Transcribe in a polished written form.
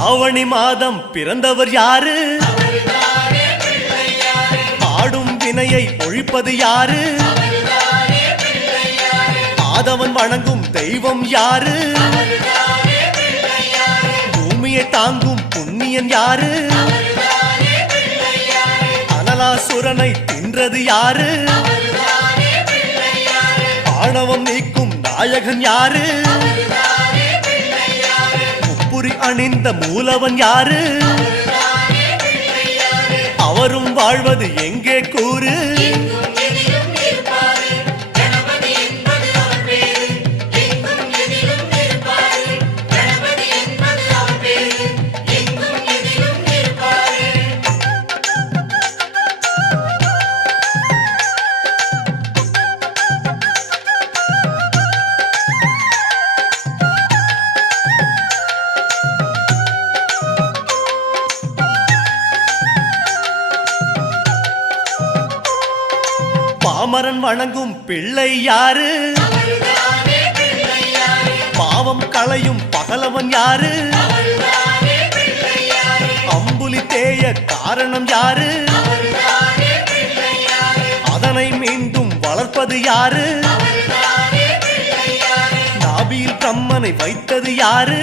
ஆவணி மாதம் பிறந்தவர் யாரு? ஆடும் வினையை ஒழிப்பது யாரு? ஆதவன் வணங்கும் தெய்வம் யாரு? பூமியை தாங்கும் புண்ணியன் யாரு? அனலாசுரனை தின்றது யாரு? ஆணவம் நீக்கும் நாயகன் யாரு? முப்புரி அணிந்த மூலவன் யாரு? அவரும் வாழ்வது எங்கே கூறு? பாமரன் வணங்கும் பிள்ளை யாரு? பாவம் களையும் பகலவன் யாரு? அம்புலி தேய காரணம் யாரு? அதனை மீண்டும் வளர்ப்பது யாரு? நாபியில் பிரம்மனை வைத்தது யாரு?